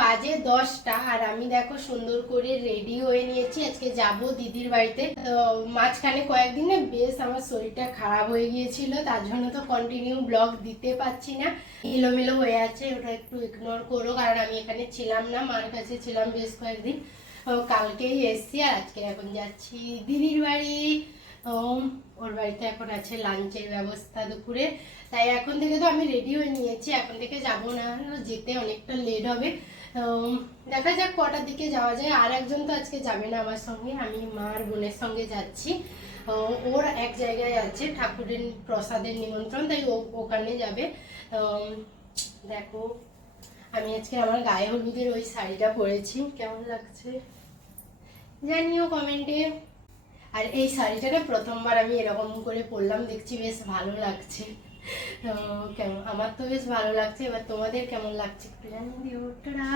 বাজে 10টা আর আমি দেখো সুন্দর করে রেডি হয়ে নিয়েছি। আজকে যাব দিদির বাড়িতে। তো মাঝখানে কয়েকদিনে বেশ আমার শরীরটা খারাপ হয়ে গিয়েছিল, তার জন্য তো কন্টিনিউ ব্লগ দিতে পারছি না, এলোমেলো হয়ে আছে। ওটা একটু ইগনোর করো, কারণ আমি এখানে ছিলাম না, মার কাছে ছিলাম বেশ কয়েকদিন। কালকেই এসছি আর আজকে এখন যাচ্ছি দিদির বাড়ি। ওর বাড়িতে এখন আছে লাঞ্চের ব্যবস্থা দুপুরে, তাই এখন থেকে তো আমি রেডি হয়ে নিয়েছি, এখন থেকে যাব না, যেতে অনেকটা লেট হবে। দেখা যাক কটার দিকে যাওয়া যায়। আর একজন তো আজকে যাবে না আমার সঙ্গে, আমি মার বোনের সঙ্গে যাচ্ছি। ওর এক জায়গায় আছে ঠাকুরের প্রসাদের নিমন্ত্রণ, তাই ওখানে যাবে। দেখো আমি আজকে আমার গায়ে হলুদের ওই শাড়িটা পরেছি, কেমন লাগছে জানিও কমেন্টে। আর এই শাড়িটা না প্রথমবার আমি এরকম করে পরলাম, দেখছি বেশ ভালো লাগছে। কেমন, আমার তো বেশ ভালো লাগছে, এবার তোমাদের কেমন লাগছে একটু জানিয়ে দিও। টাটা।